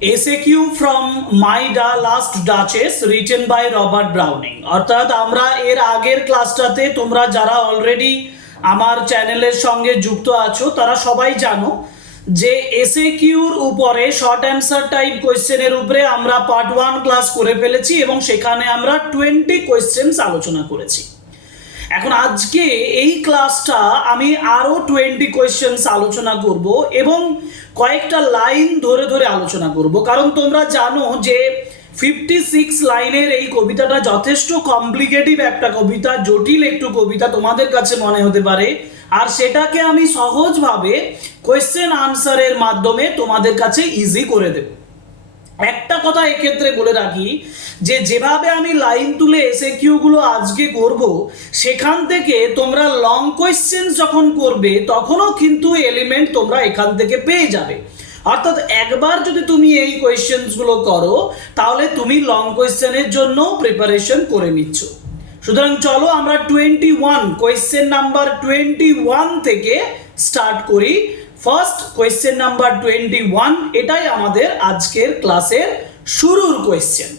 SAQ from My Last Duchess written by Robert Browning। অর্থাৎ আমরা এর আগের ক্লাসটাতে তোমরা যারা অলরেডি আমার চ্যানেলের সঙ্গে যুক্ত আছো তারা সবাই জানো যে SAQর উপরে শর্ট অ্যান্সার টাইপ কোয়েশ্চেনের উপরে আমরা পার্ট 1 ক্লাস করে ফেলেছি এবং সেখানে আমরা 20 কোয়েশ্চেন্স আলোচনা করেছি। এখন আজকে এই ক্লাসটা আমি আরো 20 কোয়েশ্চেন্স আলোচনা করব এবং কয়েকটা লাইন ধরে ধরে আলোচনা করব, কারণ তোমরা জানো যে 56 লাইনের এই কবিতাটা যথেষ্ট কমপ্লিকেটিভ একটা কবিতা, জটিল একটু কবিতা তোমাদের কাছে মনে হতে পারে, আর সেটাকে আমি সহজভাবে কোয়েশ্চেন আনসারের মাধ্যমে তোমাদের কাছে ইজি করে দেব। একটা কথা এক্ষেত্রে বলে রাখি যে যেভাবে আমি লাইন তুলে এসএকিউ গুলো আজকে করব, সেখান থেকে তোমরা লং কোয়েশ্চেন যখন করবে তখনও কিন্তু এলিমেন্ট তোমরা এখান থেকে পেয়ে যাবে। অর্থাৎ একবার যদি তুমি এই কোয়েশ্চেন্স গুলো করো তাহলে তুমি লং কোয়েশ্চেনের জন্য প্রিপারেশন করে নিচ্ছ। সুতরাং চলো আমরা 21 কোয়েশ্চেন নাম্বার 21 থেকে স্টার্ট করি। ফার্স্ট কোয়েশ্চেন নাম্বার 21, এটাই আমাদের আজকের ক্লাসের শুরুর কোয়েশ্চেন।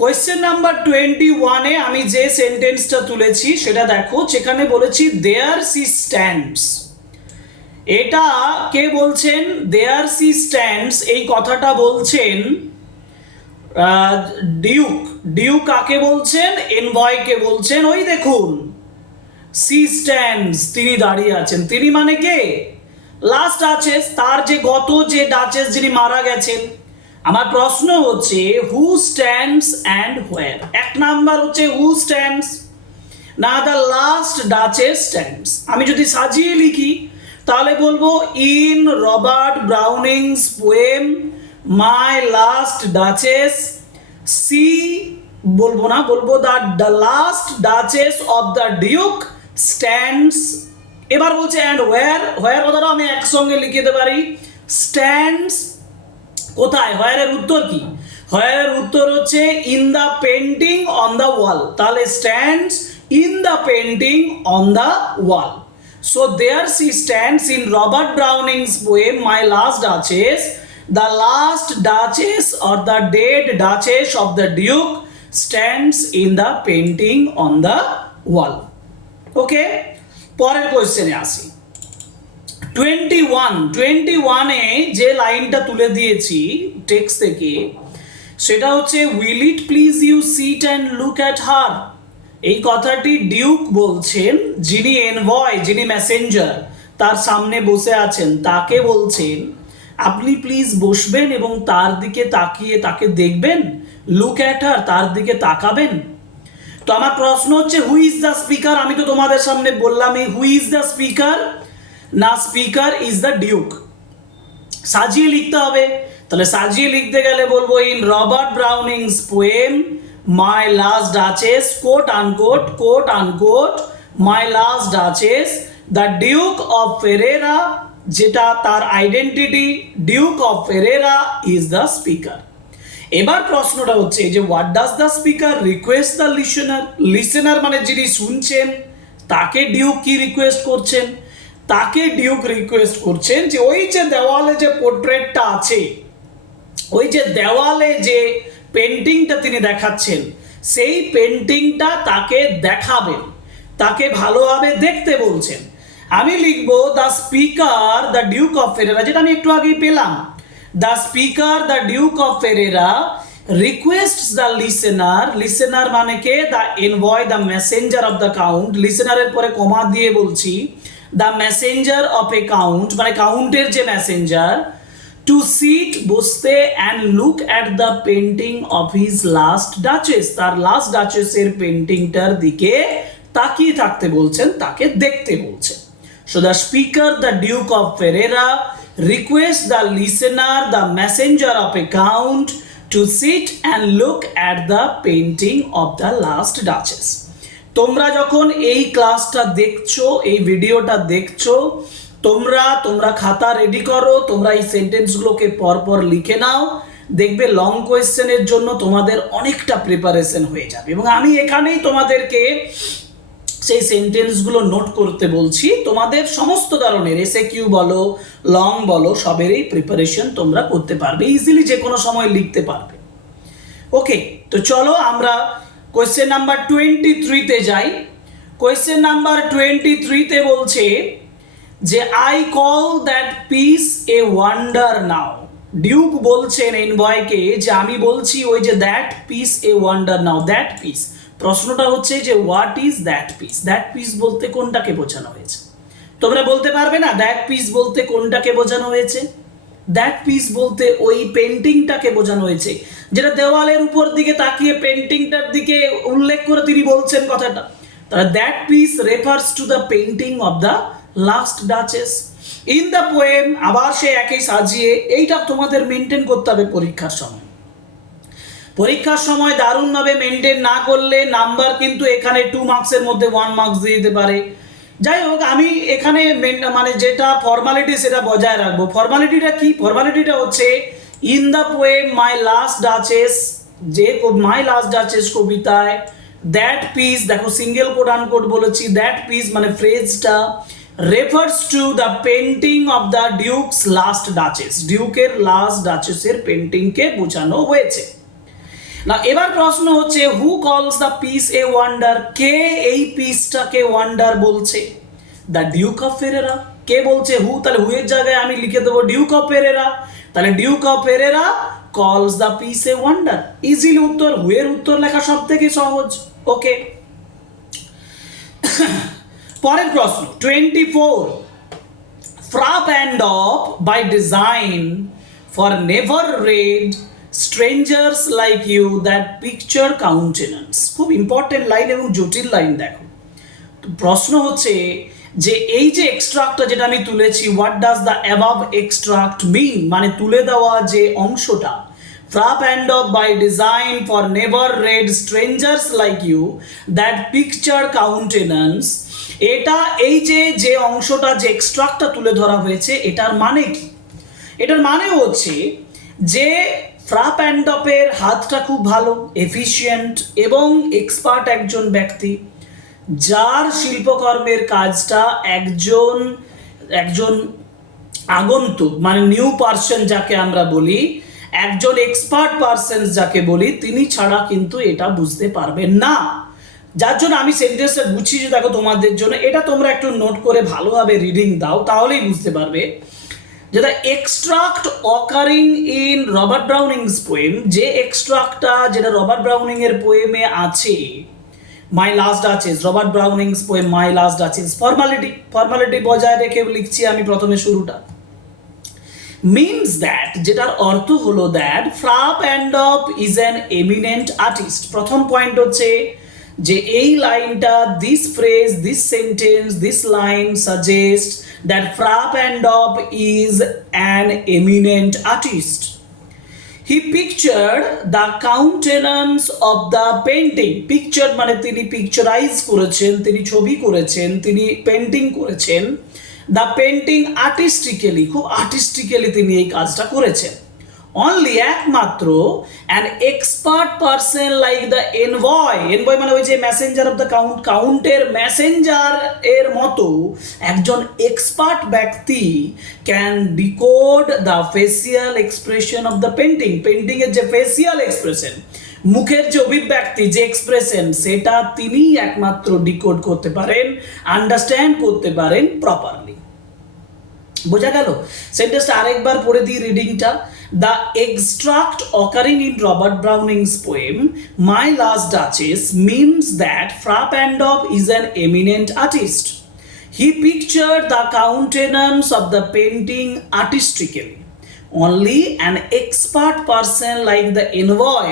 কোয়েশ্চেন নাম্বার 21 এ আমি যে সেন্টেন্সটা তুলেছি সেটা দেখো, সেখানে বলেছি দেয়ার সি স্ট্যান্ডস। এটা কে বলছেন? দেয়ার সি স্ট্যান্ডস এই কথাটা বলছেন ডিউক। ডিউক কাকে বলছেন? এনভয়কে বলছেন। ওই দেখুন সি স্ট্যান্ডস, তিনি দাঁড়িয়ে আছেন। তিনি মানে কে? লাস্ট ডাচেস, তার যে গত যে ডাচেস যিনি মারা গেছেন। আমার প্রশ্ন হচ্ছে হু স্ট্যান্ডস অ্যান্ড হোয়ার। এক নাম্বার হচ্ছে হু স্ট্যান্ডস, না দ্য লাস্ট ডাচেস স্ট্যান্ডস। আমি যদি সাজিয়ে লিখি তাহলে বলবো in Robert Browning's poem my last duchess সি, বলবো না, বলবো the last duchess of the duke stands. এবার বলছে অ্যান্ড হোয়ার। হোয়ার কথাটা আমি একসঙ্গে লিখে দিতে পারি। স্ট্যান্ডস কোথায়? হোয়ারের উত্তর কি? হোয়ারের উত্তর হচ্ছে in the painting on the wall. তাহলে stands in the painting on the wall. So there she stands in Robert Browning's poem my last Duchess, the last duchess or the dead duchess of the duke stands in the painting on the wall. ওকে, পরের কোয়েশ্চেনে আসি। 21 এ যে লাইনটা তুলে দিয়েছি text থেকে সেটা হচ্ছে will it please you sit and look at her. এই কথাটি ডিউক বলছেন, যিনি এনভয়, যিনি মেসেঞ্জার তার সামনে বসে আছেন, তাকে বলছেন আপনি প্লিজ বসবেন এবং তার দিকে তাকিয়ে তাকে দেখবেন। লুক অ্যাট হার, তার দিকে তাকাবেন। তো আমার প্রশ্ন হচ্ছে হু ইজ দ্য স্পিকার। আমি তো তোমাদের সামনে বললাম এই হু ইজ দ্য স্পিকার, না স্পিকার ইজ দ্য ডিউক। সাজিয়ে লিখতে হবে, তাহলে সাজিয়ে লিখতে গেলে বলবো in Robert Browning's poem my last duchess coat unquote my last Duchess the Duke of Ferrara, যেটা তার identity, Duke of Ferrara is the speaker. এবার প্রশ্নটা হচ্ছে যে what does the speaker request the listener. Listener মানে যিনি শুনছেন, তাকে ডিউক কি রিকোয়েস্ট করছেন? তাকে ডিউক রিকোয়েস্ট করছেন যে ওই যে দেওয়ালে যে পোর্ট্রেটটা আছে, ওই যে দেওয়ালে যে পেন্টিংটা তিনি দেখাচ্ছেন, সেই পেন্টিংটা তাকে দেখাবেন, তাকে ভালোভাবে দেখতে বলছেন। আমি লিখবো the speaker the Duke of Ferrara, যেটা আমি একটু আগেই পেলাম। The speaker the Duke of Ferrara requests the listener. Listener মানে কে? The envoy, the messenger of the count. লিসেনারের পরে কমা দিয়ে বলছি the messenger of a count, মানে কাউন্টের যে মেসেঞ্জার, টু সিট বসতে and look at the painting of his last duchess, তার লাস্ট ডাচেসের পেন্টিংটার দিকে তাকিয়ে থাকতে বলছেন, তাকে দেখতে বলছেন। So the speaker, the Duke of Ferrara, requests the listener, the messenger of a count, to sit and look at the painting of the last duchess. তোমরা যখন এই ক্লাসটা দেখছো, এই ভিডিওটা দেখছো, তোমরা খাতা রেডি করো, তোমরা এই সেন্টেন্সগুলোকে পরপর লিখে নাও। দেখবে লং কোয়েশ্চেনের জন্য তোমাদের অনেকটা প্রিপারেশন হয়ে যাবে। এবং আমি এখানেই তোমাদেরকে সেই সেন্টেন্সগুলো নোট করতে বলছি। তোমাদের সমস্ত ধরনের এসএকিউ বলো, লং বলো, সবেরই প্রিপারেশন তোমরা করতে পারবে, ইজিলি যে কোনো সময় লিখতে পারবে। ওকে, তো চলো আমরা কোয়েশ্চেন নাম্বার 23-তে যাই। কোয়েশ্চেন নাম্বার 23-তে বলছে যে I call that piece a wonder now. Duke বলছেন এনভয়কে যে আমি বলছি ওই যে that piece a wonder now, that piece. প্রশ্নটা হচ্ছে যে what is that piece? That piece বলতে কোনটাকে বোঝানো হয়েছে? তোমরা বলতে পারবে না দ্যাট পিস বলতে কোনটাকে বোঝানো হয়েছে? দ্যাট পিস বলতে ওই পেন্টিংটাকে বোঝানো হয়েছে, যেটা দেওয়ালের উপর দিকে তাকিয়ে পেন্টিংটার দিকে উল্লেখ করে তিনি বলছেন কথাটা। তাহলে that piece refers to the painting of the last duchess in the poem. আবার সে একই সাজিয়ে, এইটা তোমাদের মেনটেন করতে হবে পরীক্ষার সময়। পরীক্ষার সময় দারুণভাবে মেনটেন না করলে নাম্বার কিন্তু এখানে 2 মার্কসের মধ্যে 1 মার্কস দিয়ে দিতে পারে। যাই হোক, আমি এখানে মানে যেটা ফর্মালিটি সেটা বজায় রাখবো। ফর্মালিটিটা কি? ফর্মালিটিটা হচ্ছে in the poem my last Duchess, যে মাই লাস্ট ডাচেস কবিতায় দ্যাট পিস, দেখো সিঙ্গেল কোট আনকোট বলেছি, দ্যাট পিস মানে ফ্রেজটা refers to the painting of the Duke's last duchess, ডিউকের লাস্ট ডাচেসের পেন্টিংকে বোঝানো হয়েছে। না, এবার প্রশ্ন হচ্ছে who calls the piece a wonder? কে এই পিসটাকে ওয়ান্ডার বলছে? The Duke of Ferrara. কে বলছে? হু। তাহলে হু এর জায়গায় আমি লিখে দেবো ডিউক অফ ফেরেরা। তাহলে ডিউক অফ ফেরেরা কলস the piece a wonder. Easily উত্তর, হু এর উত্তর লেখা সব থেকে সহজ। ওকে, পরের প্রশ্ন 24, Fra Pandolf by design for never read strangers like you that picture countenance. খুব ইম্পর্টেন্ট লাইন এবং জটিল লাইন। দেখো, প্রশ্ন হচ্ছে যে এই যে এক্সট্রাক্টটা যেটা আমি তুলেছি, what does the above extract mean? মানে তুলে দেওয়া যে অংশটা, Fra Pandolf by design for never read strangers like you that picture countenance, এটা এই যে অংশটা, যে এক্সট্রাক্টটা তুলে ধরা হয়েছে, এটার মানে কি? এটার মানে হচ্ছে যে ফ্রাপ অ্যান্ড অফের হাতটা খুব ভালো, এফিশিয়েন্ট এবং এক্সপার্ট একজন ব্যক্তি, যার শিল্পকর্মের কাজটা একজন আগন্তুক মানে নিউ পার্সন যাকে আমরা বলি, একজন এক্সপার্ট পার্সন যাকে বলি, তিনি ছাড়া কিন্তু এটা বুঝতে পারবেন না। যার জন্য আমি সেন্টেন্সটা গুছিয়ে দেখো তোমাদের জন্য, এটা তোমরা একটু নোট করে ভালোভাবে রিডিং দাও, তাহলেই বুঝতে পারবে। যেটা extract occurring in Robert Browning's poem, যে এক্সট্রাক্টটা যেটা রবার্ট ব্রাউনিং এর পোয়েমে আছে, মাই last duchess, Robert Browning's poem মাই লাস্ট ডাচেস। ফর্মালিটি বজায় রেখে লিখছি আমি প্রথমে শুরুটা। মিনস দ্যাট, যেটার অর্থ হলো that Fra Pandolf is an eminent artist. প্রথম পয়েন্ট হচ্ছে যে এই লাইনটা, this phrase, this sentence, this line suggest that Fra Pandolf is an eminent artist. He pictured the countenance of the painting. Picture মানে তিনি picturise করেছেন, তিনি ছবি করেছেন, তিনি পেন্টিং করেছেন। দ্য পেন্টিং আর্টিস্টিক্যালি, খুব আর্টিস্টিক্যালি তিনি এই কাজটা করেছেন। অনলি, একমাত্র an expert person like the envoy, envoy মানে ওই যে মেসেঞ্জার অফ দ্য কাউন্ট, কাউন্টের মেসেঞ্জার এর মতো একজন এক্সপার্ট ব্যক্তি can decode the facial expression of the painting. Painting এর যে ফেসিয়াল এক্সপ্রেশন, মুখের যে অভিব্যক্তি, যে এক্সপ্রেশন, সেটা তিনি একমাত্র ডিকোড করতে পারেন, আন্ডারস্ট্যান্ড করতে পারেন প্রপারলি। বোঝা গেল? সেন্টেন্সটা আরেকবার পড়ে দিই রিডিংটা। The extract occurring in Robert Browning's poem My Last Duchess means that Fra Pandolf is an eminent artist. He pictured the countenance of the painting artistically. Only an expert person like the envoy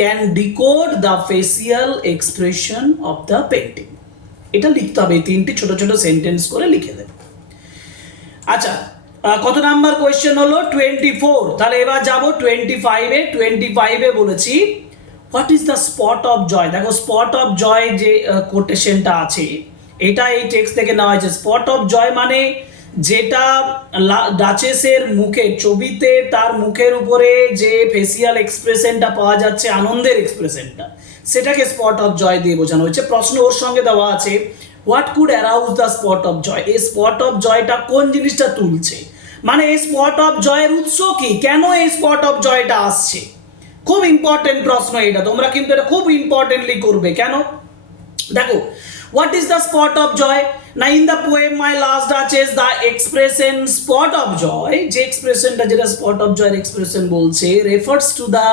can decode the facial expression of the painting. এটা লিখতে হবে, তিনটি ছোট ছোট sentence করে লিখে দেবে। আচ্ছা, কত নাম্বার কোয়েশ্চেন হলো? 24। তাহলে এবার যাবো 25-এ। 25-এ বলেছি what is the spot of joy. দেখো, স্পট অফ জয় যে কোটেশনটা আছে, এটা এই টেক্সট থেকে নেওয়া হয়েছে। স্পট অফ জয় মানে যেটা ডাচেসের মুখে, ছবিতে তার মুখের উপরে যে ফেসিয়াল এক্সপ্রেশনটা পাওয়া যাচ্ছে, আনন্দের এক্সপ্রেশনটা, সেটাকে স্পট অফ জয় দিয়ে বোঝানো হয়েছে। প্রশ্ন ওর সঙ্গে দেওয়া আছে what could arouse the spot of joy, এই স্পট অফ জয়টা কোন জিনিসটা তুলছে, মানে এই স্পট অফ জয়ের উৎস কি, কেন এই স্পট অফ জয়টা আসছে। খুব ইম্পর্টেন্ট প্রশ্ন এটা, তোমরা কিন্তু এটা খুব ইম্পর্টেন্টলি করবে। কেন দেখো, what is the spot of joy? Now in the poem My Last Duchess, the expression spot of joy, যে এক্সপ্রেশনটা যেটা spot of joy এক্সপ্রেশন বলছে, refers to the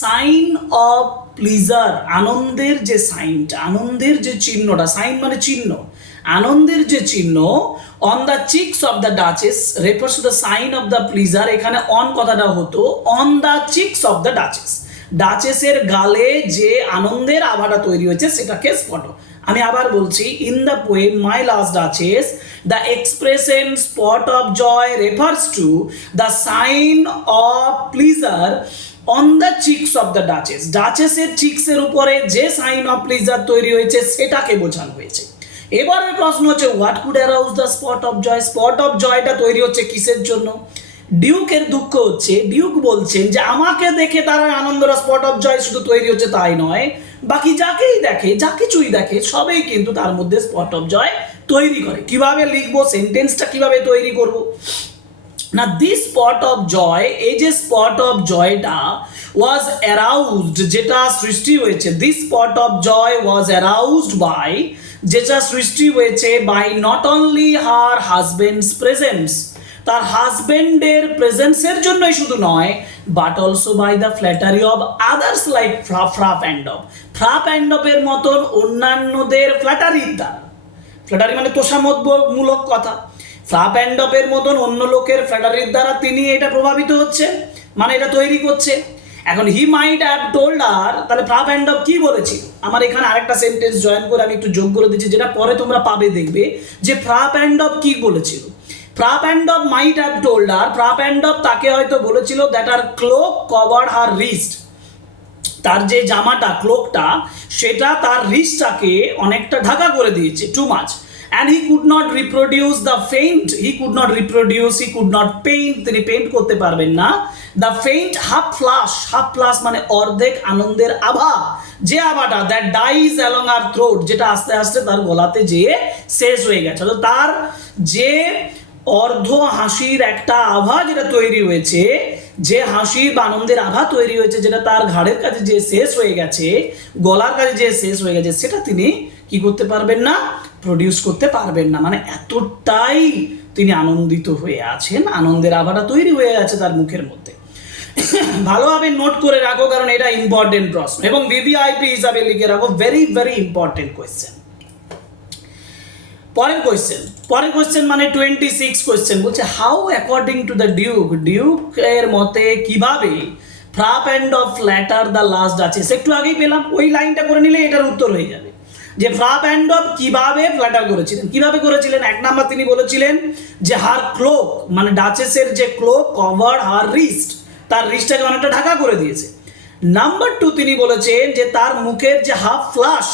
sign of pleasure, আনন্দের যে সাইনটা, আনন্দের যে চিহ্নটা, সাইন মানে চিহ্ন, আনন্দের যে চিহ্ন on the cheeks of the duchess refers to the sign of the pleasure, এখানে on কথাটা হতো on the cheeks of the duchess, ডাচেসের গালে যে আনন্দের আভাটা তৈরি হয়েছে সেটাকে স্পট। আমি আবার বলছি, in the poem my last Duchess the expression spot of joy refers to the sign of pleasure on the cheeks of the duchess, ডাচেসের চিক্সের উপরে যে সাইন অফ প্লিজার তৈরি হয়েছে সেটাকে বোঝানো হয়েছে। এবারে প্রশ্ন হচ্ছে what could arouse the spot of joy, spot of জয়টা তৈরি হচ্ছে কিসের জন্য। ডিউকের দুঃখ হচ্ছে, ডিউক বলছেন যে আমাকে দেখে তারা আনন্দরা স্পট অফ জয় শুধু তৈরি হচ্ছে তাই নয়, বাকি যাকেই দেখে, যা কিছুই দেখে সবেই কিন্তু তার মধ্যে স্পট অফ জয় তৈরি করে। কিভাবে লিখবো, সেন্টেন্সটা কিভাবে তৈরি করব না, দিস স্পট অফ জয়, এই যে স্পট অফ জয়টা ওয়াজ অ্যারাউজড, যেটা সৃষ্টি হয়েছে, this spot of joy was aroused by, যেটা সৃষ্টি হয়েছে by not only her husband's presence, তার হাজবেন্ডের প্রেজেন্সের জন্যই শুধু নয়, but also by the flattery of others like Fra Pandolf, ফ্রাপ অ্যান্ড অফের মতন অন্যান্যদের ফ্ল্যাটারির দ্বারা, ফ্ল্যাটারি মানে তোষামোদমূলক কথা, ফ্রাপ অ্যান্ড অফের মতন অন্য লোকের ফ্ল্যাটারির দ্বারা তিনি এটা প্রভাবিত হচ্ছে, মানে এটা তৈরি করছে। এখন হি মাইট হ্যাভ টোল্ড আর, তাহলে ফ্রাপ অ্যান্ড অফ কি বলেছিল, আমার এখানে আরেকটা সেন্টেন্স জয়েন করে আমি একটু যোগ করে দিচ্ছি, যেটা পরে তোমরা পাবে, দেখবে যে ফ্রাপ অ্যান্ড অফ কি বলেছিল। Fra Pandolf might have told her, Fra Pandolf তাকে হয়তো বলেছিল that her cloak cover her wrist, তার যে জামাটা ক্লোকটা সেটা তার রিস্টটাকে অনেকটা ঢাকা করে দিয়েছে, too much, and he could not reproduce the faint, he could not reproduce, he could not paint, তিনি পেইন্ট করতে পারবেন না, the faint half flush মানে অর্ধেক আনন্দের আভা, যে আভাটা that dies along her throat, যেটা আস্তে আস্তে তার গলাতে যেয়ে শেষ হয়ে গেছে, তো তার যে অর্ধ হাসির একটা আভা যেটা তৈরি হয়েছে, যে হাসির বা আনন্দের আভা তৈরি হয়েছে, যেটা তার ঘাড়ের কাছে যে শেষ হয়ে গেছে, গলার কাছে যে শেষ হয়ে গেছে, সেটা তিনি কি করতে পারবেন না, প্রডিউস করতে পারবেন না, মানে এতটাই তিনি আনন্দিত হয়ে আছেন, আনন্দের আভাটা তৈরি হয়ে আছে তার মুখের মধ্যে। ভালোভাবে নোট করে রাখো, কারণ এটা ইম্পর্টেন্ট প্রশ্ন, এবং ভিভিআইপি হিসাবে লিখে রাখো, ভেরি ভেরি ইম্পর্টেন্ট কোয়েশ্চেন। পরের কোয়েশ্চেন মানে 26 কোয়েশ্চেন বলছে, how according to the Duke এর মতে কিভাবে Fra Pandolf flatter the last duchess, একটু আগেই পেলাম, ওই লাইনটা করে নিলে এটার উত্তর হয়ে যাবে, যে ফ্রাপ অ্যান্ড অফ কিভাবে ফ্ল্যাটার করেছিলেন, কিভাবে করেছিলেন। এক নাম্বার তিনি বলেছিলেন যে হার ক্লোক, মানে ডাচেসের যে ক্লোক কভার হার রিস্ট, তার রিস্টটাকে অনেকটা ঢাকা করে দিয়েছে। নাম্বার 2 তিনি বলেছেন যে তার মুখের যে হাফ ফ্লাশ,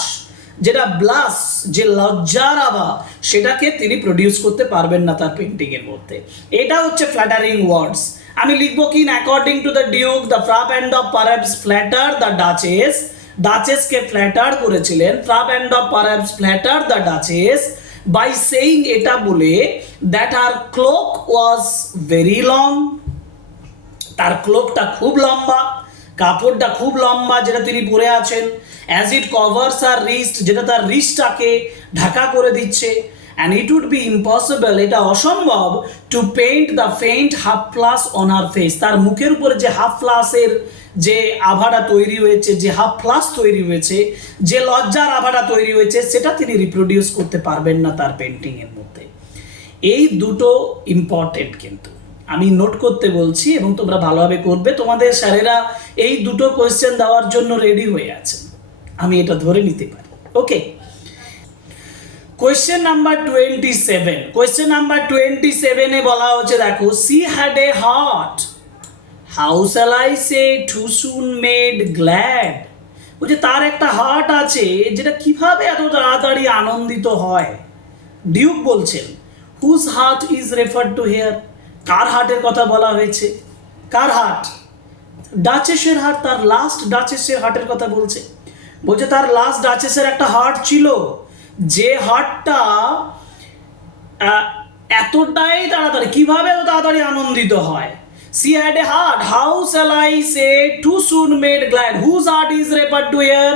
যেটা ব্লাস, যে লজ্জার আভা, সেটাকে তিনি প্রডিউস করতে পারবেন না তার পেন্টিং এর মধ্যে। এটা হচ্ছে ফ্ল্যাটারিং ওয়ার্ডস। আমি লিখবো কি, according to the Duke the Fra Pandolf perhaps flatter the duchess, ডাচেসকে ফ্ল্যাটার করেছিলেন, Fra Pandolf perhaps flatter the duchess by saying, এটা বলে, that her cloak was very long, তার ক্লোকটা খুব লম্বা, কাপড়টা খুব লম্বা যেটা তিনি পরে আছেন, as it covers her wrist, যেটা তার রিস্টটাকে ঢাকা করে দিচ্ছে, and it would be impossible, এটা অসম্ভব, to paint the faint half flush on her face, তার মুখের উপরে যে হাফ ফ্লাসের যে আভাটা তৈরি হয়েছে, যে হাফ ফ্লাস তৈরি হয়েছে, যে লজ্জার আভাটা তৈরি হয়েছে, সেটা তিনি রিপ্রোডিউস করতে পারবেন না তার পেন্টিংয়ের মধ্যে। এই দুটো ইম্পর্টেন্ট, কিন্তু আমি নোট করতে বলছি এবং তোমরা ভালোভাবে করবে, তোমাদের স্যারেরা এই দুটো কোয়েশ্চেন দেওয়ার জন্য রেডি হয়ে আছেন, আমি এটা ধরে নিতে পারি। Okay, question number 27, question number 27 এ বলা হচ্ছে, দেখো, she had a heart, how shall I say too soon made glad, বলছে তার একটা হার্ট আছে যেটা কিভাবে এত তাড়াতাড়ি আনন্দিত হয়। ডিউক বলছেন, whose heart is referred to here, কার হার্টের কথা বলা হয়েছে, কার হার্ট, ডাচেসের হার্ট, তার লাস্ট ডাচেসের হার্টের কথা বলছে। বলছে তার লাস্ট ডাচেসের একটা হার্ট ছিল যে হার্টটা এতটাই তাড়াতাড়ি, কিভাবে এত তাড়াতাড়ি আনন্দিত হয়? She had a heart. How shall I say? Too soon made glad. Whose heart is referred to here?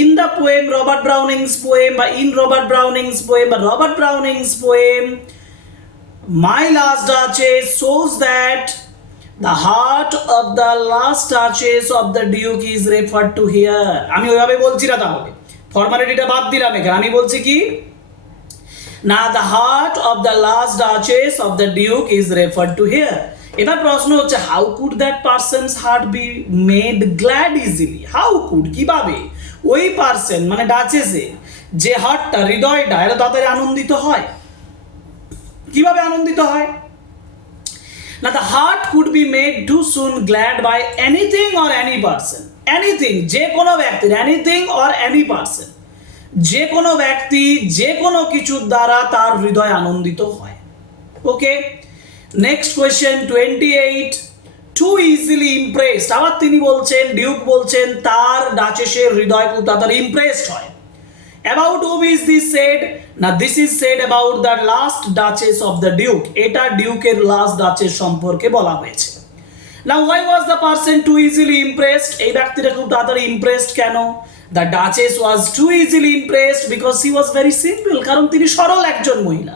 In the poem, Robert Browning's poem, বা in Robert Browning's poem, বা Robert Browning's poem, My Last Duchess shows that the heart of the last Duchess of the Duke is referred to here. আমি ওইভাবে বলছি না, তাহলে ফর্মালিটিটা বাদ দিলাম এখানে। আমি বলছি কি না, the heart of the last Duchess of the Duke is referred to here. এবার প্রশ্ন হচ্ছে, how could that person's heart be made glad easily? How could, কিভাবে ওই পার্সন মানে ডাচেসের যে হার্টটা, হৃদয়টা, এটা তাড়াতাড়ি আনন্দিত হয়? কিভাবে আনন্দিত হয় না? the heart could be made too soon glad by anything or any person. anything, যে কোনো ব্যক্তির, anything or any person, যে কোনো ব্যক্তি যে কোনো কিছুর দ্বারা তার হৃদয় আনন্দিত হয়। Okay, next question 28, too easily impressed. আবার তিনি বলছেন, ডিউক বলছেন তার ডাচেসের হৃদয় খুব তাড়াতাড়ি ইমপ্রেসড হয়। About whom is this said? না, this is said about the last duchess of the Duke. এটা ডিউকের লাস্ট ডাচেস সম্পর্কে বলা হয়েছে। Now why was the person too easily impressed? এই ব্যক্তিটা খুব তাড়াতাড়ি ইমপ্রেসড কেন? The Duchess was too easily impressed because she was very simple. কারণ তিনি সরল একজন মহিলা।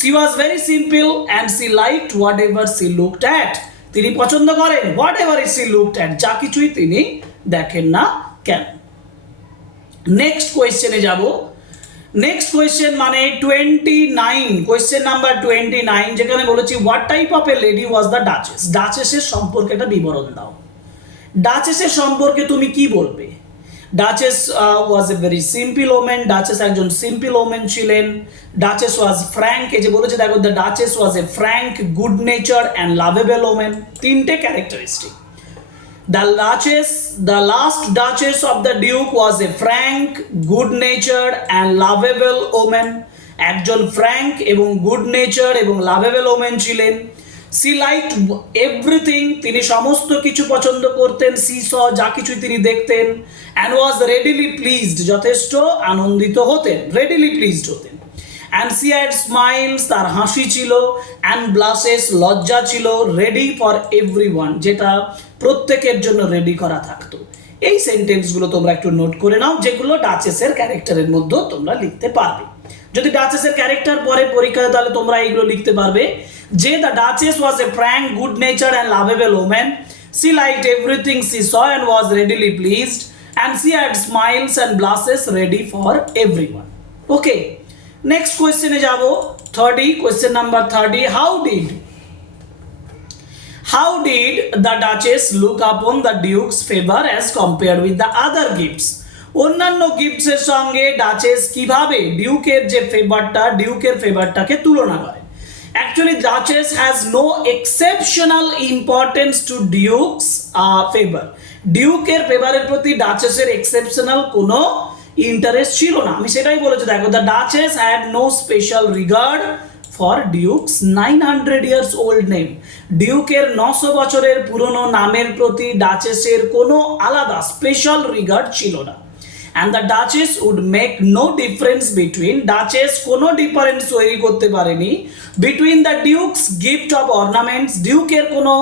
She was very simple and she liked whatever she looked at. তিনি পছন্দ করেন whatever she looked at, যা কিছুই তিনি দেখেন না কেন। নেক্সট কোয়েশ্চেনে যাব। নেক্সট কোয়েশ্চেন মানে 29, কোয়েশ্চেন নাম্বার 29, যেখানে বলেছি what type of a lady was the duchess. ডাচেসের সম্পর্কে একটা বিবরণ দাও। ডাচেসের সম্পর্কে তুমি কি বলবে? Duchess was a very simple woman. Duchess একজন সিম্পল ওমেন ছিলেন। ডাচেস ওয়াজ ফ্র্যাঙ্ক, এই যে বলেছে দেখো, the duchess was a frank, good nature and lovable woman. তিনটে characteristic. The last Duchess of the Duke was a frank, good-natured and lovable woman. একজন Frank এবং good nature এবং lovable women ছিলেন। She liked everything, তিনি সমস্ত কিছু পছন্দ করতেন। She saw, যা কিছুই তিনি দেখতেন। And was readily pleased, যথেষ্ট আনন্দিত হতেন, readily pleased হতেন। And she had smiles, তার হাসি ছিল। And blushes, লজ্জা ছিল। Ready for everyone, যেটা প্রত্যেকের জন্য রেডি করা থাকতো। এই সেন্টেন্সগুলো তোমরা একটু নোট করে নাও, যেগুলো ডাচেসের ক্যারেক্টারের মধ্যে তোমরা লিখতে পারবে। যদি ডাচেসের ক্যারেক্টার পরে পরীক্ষায়, তাহলে তোমরা এইগুলো লিখতে পারবে যে the duchess was a frank, good nature and lovable woman. She liked everything she saw and was readily pleased, and she had smiles and blushes ready for everyone. Okay, next কোয়েশ্চেনে যাব। 30, question number 30, How did the Duchess look upon the Duke's favor as compared with the other gifts? অন্যান্য গিফটসের সঙ্গে duchess কিভাবে ডিউকের ফেভারটাকে তুলনা করেন? Actually duchess has no exceptional importance to Duke's favour. ডিউকের ফেভারের প্রতি ডাচেসের এক্সেপশনাল কোনো ইন্টারেস্ট ছিল না। আমি সেটাই বলেছি, দেখো, the duchess had no special regard for duke's 900 years old name. ডিউকের 900 বছরের পুরনো নামের প্রতি ডাচেসের কোনো আলাদা স্পেশাল রিগার্ড ছিল না। And the duchess would make no difference between, duchess কোনো ডিফারেন্স তৈরি করতে পারেনি between the duke's gift of ornaments, ডিউকের কোনো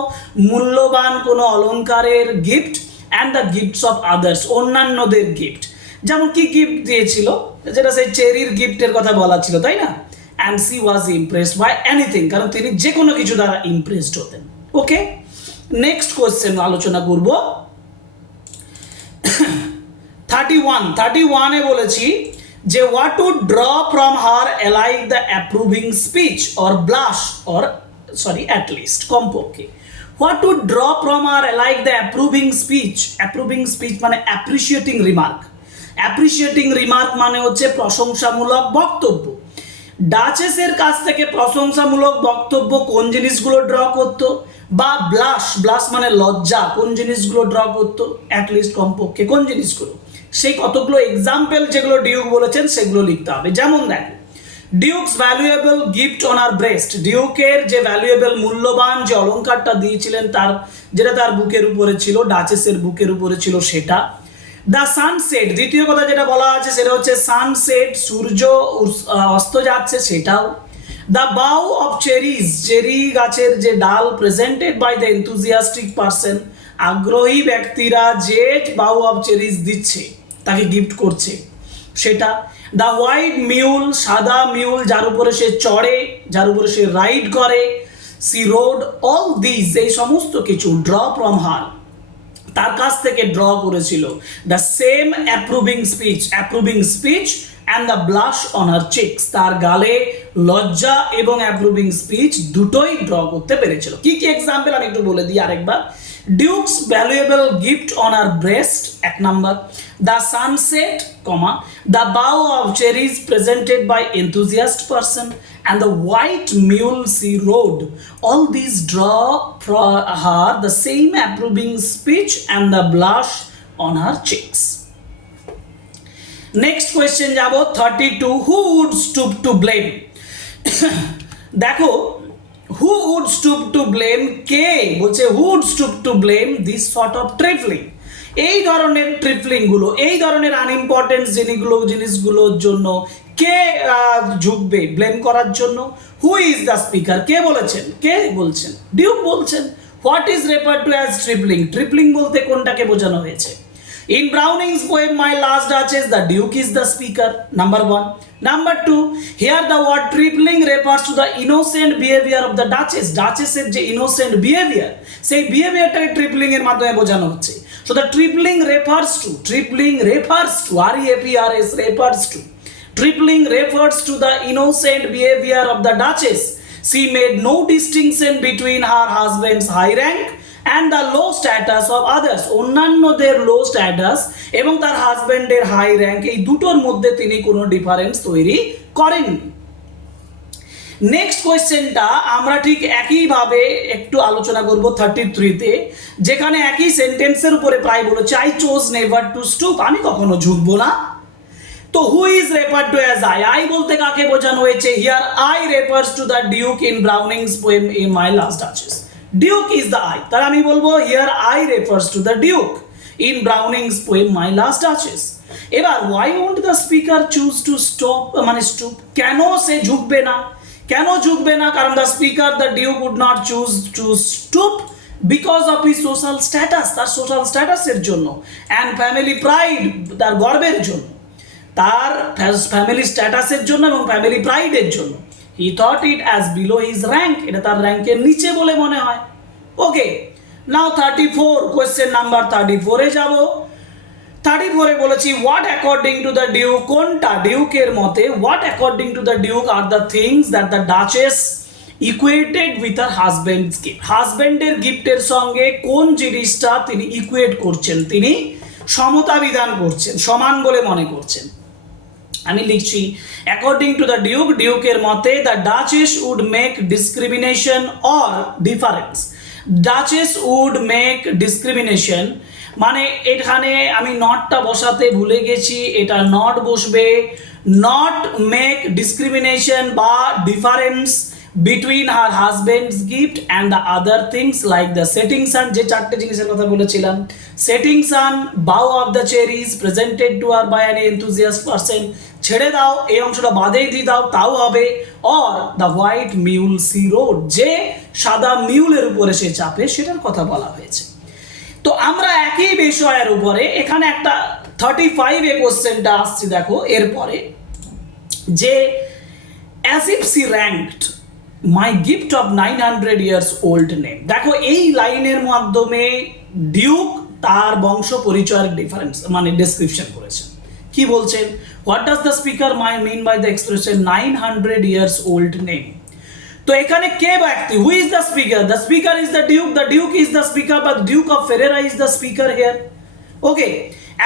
মূল্যবান কোনো অলঙ্কারের gift, and the gifts of others, অন্যান্যদের গিফট। যেমন কি গিফট দিয়েছিল, যেটা সেই চেরির গিফটের কথা বলা ছিল, তাই না? And she was impressed by anything, কারণ তিনি যে কোনো কিছু দ্বারা ইমপ্রেসড হতেন। ওকে, নেক্সট কোয়েশ্চেন আলোচনা করব। 31 বলেছি যে what to draw from her alike the approving speech or blush, or sorry, at least কমপক্ষে what to draw from her alike the approving speech মানে অ্যাপ্রিশিয়েটিং রিমার্ক। অ্যাপ্রিশিয়েটিং রিমার্ক মানে হচ্ছে প্রশংসামূলক বক্তব্য। ডাচেসের কাছ থেকে প্রশংসামূলক বক্তব্য কোন জিনিসগুলো ড্র করতো? বা ব্লাশ মানে লজ্জা, কোন জিনিসগুলো ড্র করতো? অ্যাটলিস্ট কমপক্ষে কোন জিনিসগুলো? সেই কতগুলো এক্সাম্পল যেগুলো ডিউক বলেছেন সেগুলো লিখতে হবে। যেমন দেখো, duke's valuable gift on her breast, ডিউকের যে ভ্যালুয়েবল মূল্যবান যে অলংকারটা দিয়েছিলেন, যেটা তার বুকের উপরে ছিল, ডাচেসের বুকের উপরে ছিল সেটা। দ্য সানসেট, দ্বিতীয় কথা যেটা বলা আছে সেটা হচ্ছে সানসেট, সূর্য অস্ত যাচ্ছে সেটাও। The bough of cherries, cherry গাছের যে ডাল, presented by the enthusiastic person, আগ্রহী ব্যক্তিরা যে বাউ অফ চেরিজ দিচ্ছে, তাকে গিফট করছে সেটা। দ্য হোয়াইট মিউল, সাদা মিউল, যার উপরে সে চড়ে, যার উপরে সে রাইড করে, সি রোড, অল দিস, এই সমস্ত কিছু ড্র ফ্রম হার, তার কাছ থেকে ড্র করেছিল। The same approving speech, approving speech and the blush on her Cheeks, তার গালে লজ্জা এবং অ্যাপ্রুভিং স্পিচ দুটোই ড্র করতে পেরেছিল। কি কি এক্সাম্পল আমি একটু বলে দিই আরেকবার। Duke's valuable gift on her breast, এক number. The sunset, comma, the bough of cherries presented by enthusiast person and the white mule she rode, all these draw from her the same approving speech and the blush on her cheeks. Next question jabo 32, who would stoop to blame? দেখো, who would stoop to blame, কে বলছে who would stoop to blame this sort of trifling, এই ধরনের ট্রিফলিং গুলো, এই ধরনের unimportant জিনিসগুলোর জন্য কে ঝুঁকবে blame করার জন্য? হু ইজ দ্য স্পিকার, কে বলেছেন, কে বলছেন? ডিউক বলছেন। What is referred two as tripling, tripling বলতে কোনটাকে বোঝানো হয়েছে? In Browning's poem My Last Duchess, the Duke is the speaker, number 1. Number 2, here the word tripling refers to the innocent behavior of the Duchess. Duchess এর যে innocent behavior, সেই behaviorটাকে tripling এর মাধ্যমে বোঝানো হচ্ছে। So the tripling refers to, R-E-F-E-R-S, tripling refers to the innocent behavior of the Duchess. She made no distinction between her husband's high rank and the low status of others. অন্যান্যদের লো status এবং তার হাজব্যান্ডের high rank, এই দুটোর মধ্যে তিনি কোনো difference তৈরি করেননি। নেক্সট কোয়েশ্চেনটা আমরা ঠিক একইভাবে একটু আলোচনা করব 33-তে, যেখানে একই সেন্টেন্সের উপরে প্রায় বলেছে I chose never to stoop, আমি কখনো ঝুঁকবো না। তো who is refer to as I, I বলতে কাকে বোঝানো হয়েছে? Here I refers to the duke in Browning's poem in my last duchess. Duke is the I, তাহলে আমি বলবো here I refers to the duke in Browning's poem my last duchess. এবার why won't the speaker choose to stop, মানে stoop, কেন সে ঝুঁকবে না? কেন ঝুঁকবে না? কারণ the speaker, the duke would not choose to stoop because of his social status, তার সোশ্যাল স্ট্যাটাসের জন্য, অ্যান্ড ফ্যামিলি প্রাইড, তার গর্বের জন্য, তার ফ্যামিলি স্ট্যাটাসের জন্য এবং ফ্যামিলি প্রাইডের জন্য। He thought it as below his rank, এটা তার র্যাঙ্কের নিচে বলে মনে হয়। ওকে, নাও 34, কোয়েশ্চেন নাম্বার 34-এ যাব। 34-এ বলেছি what according to the Duke, কোনটা ডিউকের মতে, what according to the Duke are the things that the duchess ইকুয়েটেড with her husbands gift, হাজব্যান্ডের গিফটের সঙ্গে কোন জিনিসটা তিনি ইকুয়েট করছেন, তিনি সমতা বিধান করছেন, সমান বলে মনে করছেন। আমি লিখছি অ্যাকর্ডিং টু দ্য ডিউক, ডিউকের মতে the duchess would make discrimination or difference, duchess would make discrimination, মানে এখানে আমি নটটা বসাতে ভুলে গেছি, এটা নট বসবে, নট মেক ডিসক্রিমিনেশন বা difference between her husband's gift and the other things like the setting sun, যে চারটে জিনিসের কথা বলেছিলাম, setting sun, bow of the cherries presented to her by an enthusiast person, ছেড়ে দাও এই অংশটা বাদেই দিয়ে দাও তাও হবে, or the white mule she rode, যে সাদা মিউলের উপরে সে চাপে সেটার কথা বলা হয়েছে। তো আমরা একই বিষয়ের উপরে এখানে একটা 35-এ কোশ্চেনটা আসছে, দেখো এরপরে যে as if she ranked my gift of 900 years old name. দেখো এই লাইনের মাধ্যমে ডিউক তার বংশ পরিচয়ের ডিফারেন্স মানে ডেসক্রিপশন করেছেন। কি বলছেন? What does the speaker mean by the expression 900 years old name? তো এখানে কে ব্যক্তি? Who is the speaker? The speaker is the duke is the speaker, but duke of Ferrara is the speaker here. Okay,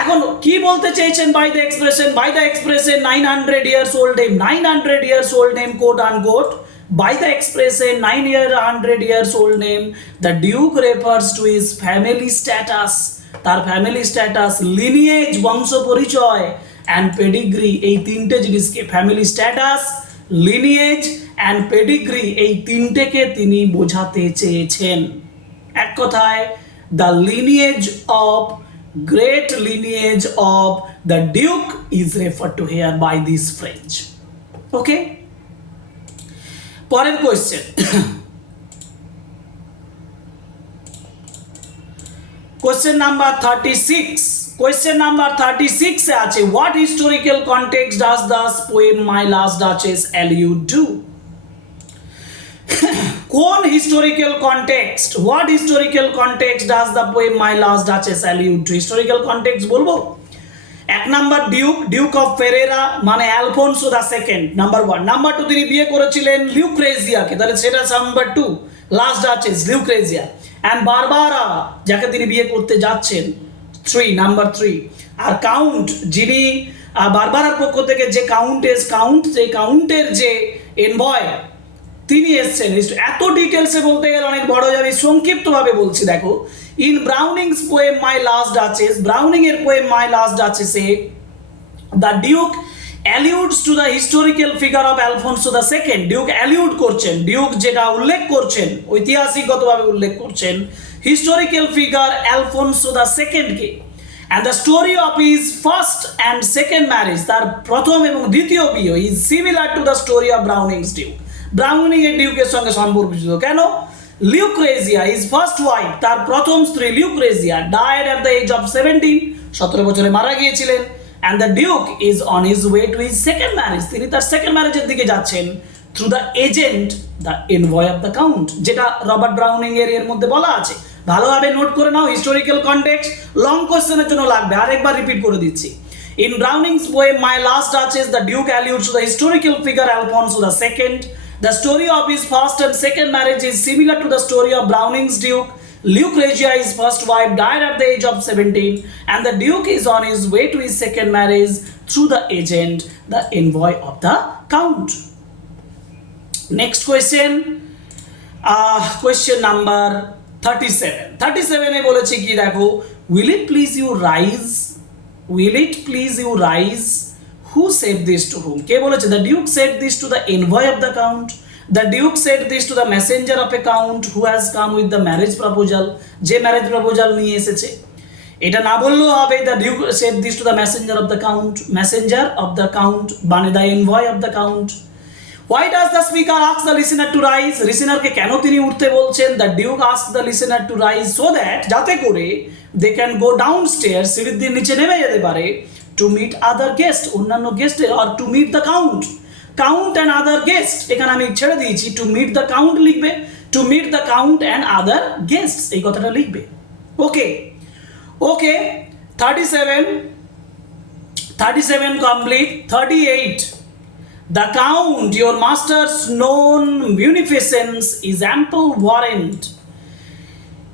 এখন কি বলতে চেয়েছেন by the expression? By the expression 900 years old name, 900 years old name quote unquote. By the expression 900 years old name, the Duke refers to his family status, তার family status, lineage বংশ পরিচয়, and pedigree, এই তিনটে জিনিসকে, family status, lineage and pedigree, এই তিনটেকে তিনি বোঝাতে চেয়েছেন। এক কথায় the lineage of great lineage of the duke is referred to here by this phrase. Okay, পরের question, question number 36, question number 36 এ আছে what historical context does the poem My Last Duchess allude to? কোন historical context, what historical context does the poem my last duchess allude to? Historical context বলবো, এক number duke, duke of Ferrara মানে Alfonso the second, number 1। Number 2 তিনি বিয়ে করেছিলেন লিউক্রেজিয়াকে, তাহলে সেটা number 2, last duchess Lucrezia. And Barbara যাকে তিনি বিয়ে করতে যাচ্ছেন, 3, নাম্বার 3। আর কাউন্ট, যিনি বারবারার পক্ষ থেকে যে কাউন্ট, সেই কাউন্টের যে এনভয় তিনি এসছেন। এত ডিটেলসে বলতে গেলে অনেক বড় যাবে, সংক্ষিপ্তভাবে বলছি। দেখো, in Browning's poem my last duchess, Browning এর পোয়েম মাই লাস্ট ডাচেসে the duke alludes to the historical figure of Alfonso the second. Duke allude করছেন, ডিউক যেটা উল্লেখ করছেন, ঐতিহাসিকগতভাবে উল্লেখ করছেন হিস্টোরিক্যাল ফিগার অ্যালফোনসো দ্য সেকেন্ডকে। And the story of his first and second marriage, তার প্রথম এবং দ্বিতীয় বিয়ে, is similar to the story of Browning's duke. Browning এর ডিউকের সঙ্গে সম্পর্কিত। কেন? লিউক্রেজিয়া ইজ ফার্স্ট ওয়াইফ, তার প্রথম স্ত্রী Lucrezia died at the age of 17, 17 বছরে মারা গিয়েছিলেন। And the duke is on his way to his second marriage, তিনি তার সেকেন্ড ম্যারেজের দিকে যাচ্ছেন through the agent the envoy of the count, যেটা রবার্ট ব্রাউনিং এর মধ্যে বলা আছে। ভালোভাবে নোট করে নাও হিস্টোরিক্যাল কনটেক্সট, লং কোশ্চেনের জন্য লাগবে, আরেকবার রিপিট করে দিচ্ছি। In Browning's poem My Last Duchess, the Duke alludes to the historical figure Alfonso II. The story of his first and second marriage is similar to the story of Browning's Duke. Lucrezia, his first wife, died at the age of 17, and the Duke is on his way to his second marriage through the agent, the envoy of the Count. Next question, question number 37. 37 এ বলেছে কি দেখো, will it please you rise? Will it please you rise? Who said this to whom? কে বলেছে? The Duke said this to the envoy of the Count. The Duke said this to the messenger of a Count who has come with the marriage proposal. যে marriage proposal নিয়ে এসেছে। এটা না বললেও হবে, the Duke said this to the messenger of the Count. Messenger of the Count মানে the envoy of the Count. Why does the speaker ask the listener to rise? লিসেনারকে কেন তিনি উঠতে বলছেন? The Duke asked the listener to rise so that যাতে করে they can go downstairs, সিঁড়ির দিয়ে নিচে নেমে যেতে পারে, to meet other guests, অন্যান্য guest, or to meet the count. Count and other guests, এখানে আমি ছেড়ে দিয়েছি, to meet the count লিখবে, to meet the count and other guests এই কথাটা লিখবে। ওকে ওকে, 37 complete. 38, the count, your master's known munificence is ample warrant।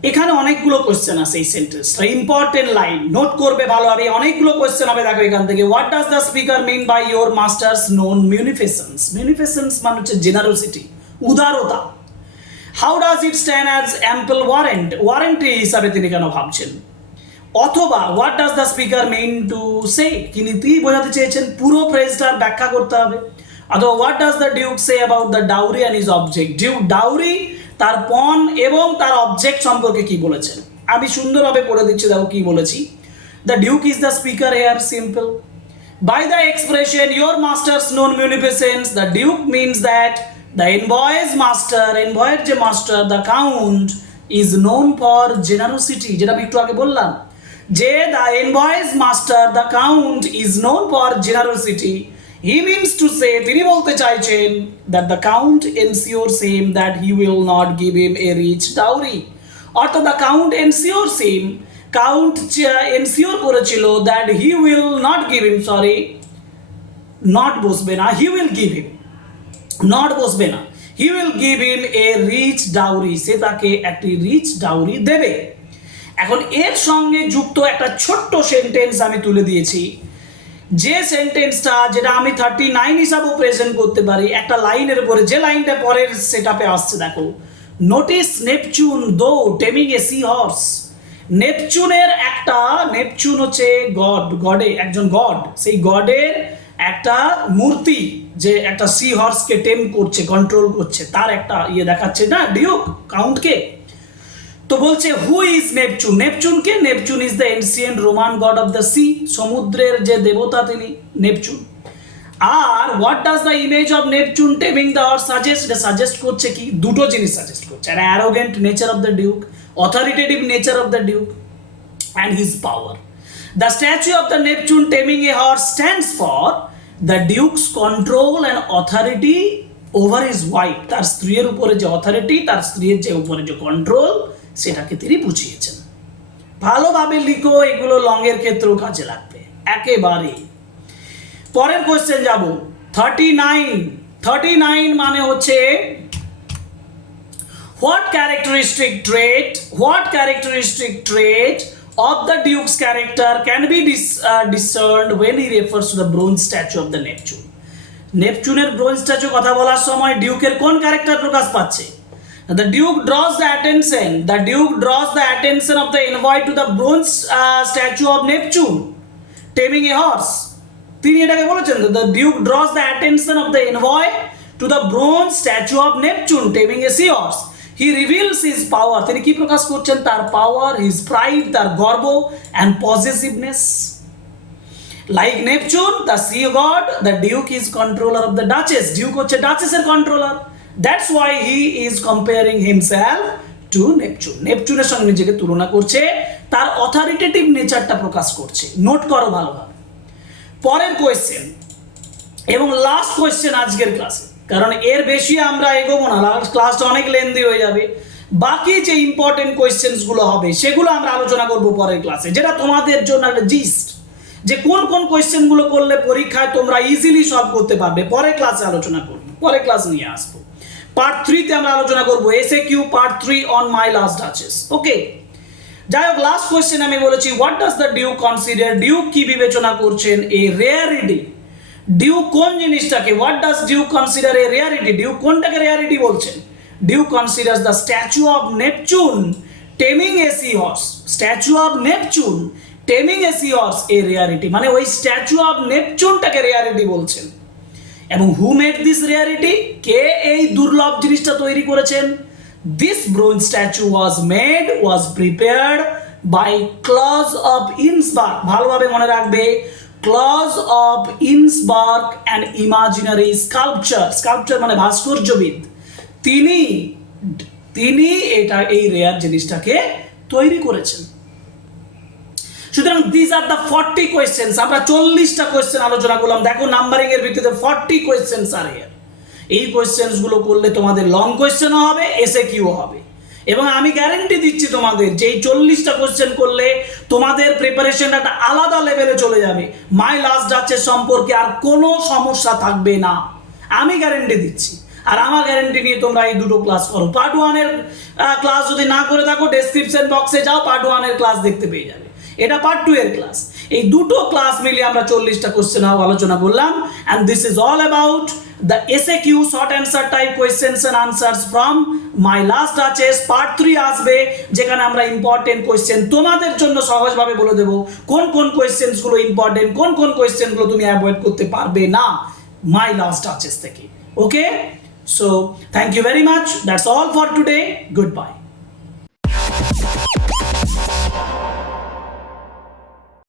এখানে অনেকগুলো কোশ্চেন আছে, এই সেন্টেন্সটা ইম্পর্টেন্ট লাইন, নোট করবে ভালোভাবে, অনেকগুলো কোশ্চেন হবে। দেখো এখান থেকে, what does the speaker mean by your master's known munificence? Munificence মানে হচ্ছে জেনারোসিটি, উদারতা। How does it stand as ample warrant? Warranty হিসাবে তিনি কেন ভাবছেন? অথবা what does the speaker mean to say? তিনি বোঝাতে চেয়েছেন, পুরো ফ্রেজটার ব্যাখ্যা করতে হবে। অথবা what does the duke say about the dowry and his object? Duke dowry, তার পণ এবং তার অবজেক্ট সম্পর্কে কি বলেছেন? আমি সুন্দরভাবে পড়ে দিচ্ছি, দেখো কি বলেছি। The duke is the speaker here simple. By the expression your master's known munificence, the duke means that the envoy's master, এনভয়ের যে master, the count is known for generosity, যেটা আমি একটু আগে বললাম, যে the envoy's master, the count is known for generosity. He means to say, তিনি বলতে চাইছেন, that the count ensures him that he will not give him a rich dowry, অর্থাৎ the count ensures him, count ensure করেছিল that he will not give him, not বসবে না, he will give him, not বসবে না, he will give him a rich dowry, সে তাকে একটি rich dowry দেবে। এখন এর সঙ্গে যুক্ত একটা ছোট্ট সেন্টেন্স আমি তুলে দিয়েছি, যে সেন্টেন্সটা, যেটা আমি 39 হিসাবেও প্রেজেন্ট করতে পারি একটা লাইনের উপরে, যে লাইনটা পরের সেটআপে আসছে। দেখো, নোটিস নেপচুন দো টেমিং এ সি হর্স। নেপচুনের একটা, নেপচুন হচ্ছে গড, গডে একজন গড, সেই গডের একটা মূর্তি যে একটা সি হর্সকে টেম করছে, কন্ট্রোল করছে, তার একটা ইয়ে দেখাচ্ছে না ডিউক কাউন্টকে। তো বলছে হু ইজ নেপচুন, নেপচুনকে, Neptune is the ancient Roman god of the sea, সমুদ্রের যে দেবতা তিনি নেপচুন। আর what does the image of Neptune taming the horse suggest, এটা সাজেস্ট করছে কি, দুটো জিনিস সাজেস্ট করছে, একটা arrogant nature of the duke, authoritative nature of the duke and his power. The statue of the Neptune taming a horse stands for the Duke's control and authority over his wife. তার স্ত্রীর উপরে যে authority, তার স্ত্রীর যে উপরে যে control, সেটাকে তিনি বুঝিয়েছেন। ভালোভাবে লিখো, এগুলো লং এর ক্ষেত্রেও কাজে লাগবে একেবারে। পরের কোশ্চেন যাব 39। 39 মানে হচ্ছে what characteristic trait of the Duke's character can be discerned when he refers to the bronze statue of the Neptune? নেপচুনের ব্রোঞ্জ স্ট্যাচু কথা বলার সময় ডিউকের কোন ক্যারেক্টার প্রকাশ পাচ্ছে? The Duke draws the attention of the envoy to the bronze statue of Neptune taming a horse. তিনি এটাকে বলেছেন, the Duke draws the attention of the envoy to the bronze statue of Neptune taming a seahorse. He reveals his power. তিনি কি প্রকাশ করছেন? তার পাওয়ার, his pride, তার গর্ব and possessiveness. Like Neptune, the sea god, the Duke is controller of the Duchess. Duke হচ্ছে ডাচেসের controller. That's why he is comparing himself to Neptune. নেপচুনের সঙ্গে নিজেকে তুলনা করছে, তার অথরিটেটিভ নেচারটা প্রকাশ করছে। নোট করো ভালোভাবে। পরের কোয়েশ্চেন এবং লাস্ট কোয়েশ্চেন আজকের ক্লাসে, কারণ এর বেশি আমরা এগোবো না, ক্লাসটা অনেক লেন্দি হয়ে যাবে। বাকি যে ইম্পর্টেন্ট কোয়েশ্চেন্সগুলো হবে সেগুলো আমরা আলোচনা করব পরের ক্লাসে, যেটা তোমাদের জন্য একটা জিস্ট, যে কোন কোন কোয়েশ্চেনগুলো করলে পরীক্ষায় তোমরা ইজিলি সলভ করতে পারবে। পরের ক্লাসে আলোচনা করব, পরের ক্লাস নিয়ে আসবো। পার্ট 3 তে আমরা আলোচনা করব SAQ part 3 on my last duchess. Okay, যাই হোক, লাস্ট কোয়েশ্চেন আমি বলেছি what does the duke consider, duke কি বিবেচনা করছেন এ রেয়ারিটি। ডিউক কোন জিনিসটাকে, what does duke consider a rarity, duke কোনটাকে রেয়ারিটি বলছেন? Duke considers the statue of Neptune taming a sea horse, statue of Neptune taming a sea horse a rarity, মানে ওই statue of নেপচুনটাকে rarity বলছেন। এবং who made this rarity, কে এই দুর্লভ জিনিসটা তৈরি করেছেন? This bronze statue was prepared by Claus of Innsbruck. ভালোভাবে মনে রাখবে, Claus of Innsbruck and imaginary sculpture মানে ভাস্কর্যবিদ, তিনি এটা এই রেয়ার জিনিসটাকে তৈরি করেছেন। সুতরাং দিস আর দ্য 40 কোয়েশ্চেন্স। আমরা 40টা কোয়েশ্চেন আলোচনা করলাম। দেখো, নাম্বারিং এর ভিত্তিতে 40 কোয়েশ্চেন্স আর হিয়ার। এই কোয়েশ্চেন্স গুলো করলে তোমাদের লং কোয়েশ্চেনও হবে, এসএকিউ হবে, এবং আমি গ্যারান্টি দিচ্ছি তোমাদের যে এই 40টা কোয়েশ্চেন করলে তোমাদের প্রিপারেশন একটা আলাদা লেভেলে চলে যাবে। মাই লাস্ট ডাচেস সম্পর্কে আর কোনো সমস্যা থাকবে না, আমি গ্যারান্টি দিচ্ছি। আর আমার গ্যারান্টি নিয়ে তোমরা এই দুটো ক্লাস করো। পার্ট 1 এর ক্লাস যদি না করে থাকো, ডেসক্রিপশন বক্সে যাও, পার্ট 1 এর ক্লাস দেখতে পেয়ে যাবে। এটা পার্ট 2 এর ক্লাস। এই দুটো ক্লাস মিলিয়ে আমরা 40টা কোশ্চেন আলোচনা করলাম। and this is all about the SAQ short answer type questions and answers from my last duchess. Part 3 আসবে, যেখানে আমরা ইম্পর্টেন্ট কোশ্চেন তোমাদের জন্য সহজভাবে বলে দেব কোন কোন কোশ্চেন্স গুলো ইম্পর্টেন্ট, কোন কোন কোশ্চেন গুলো তুমি অ্যাভয়েড করতে পারবে না মাই লাস্ট ডাচেস থেকে। ওকে, so thank you very much. That's all for today. Goodbye.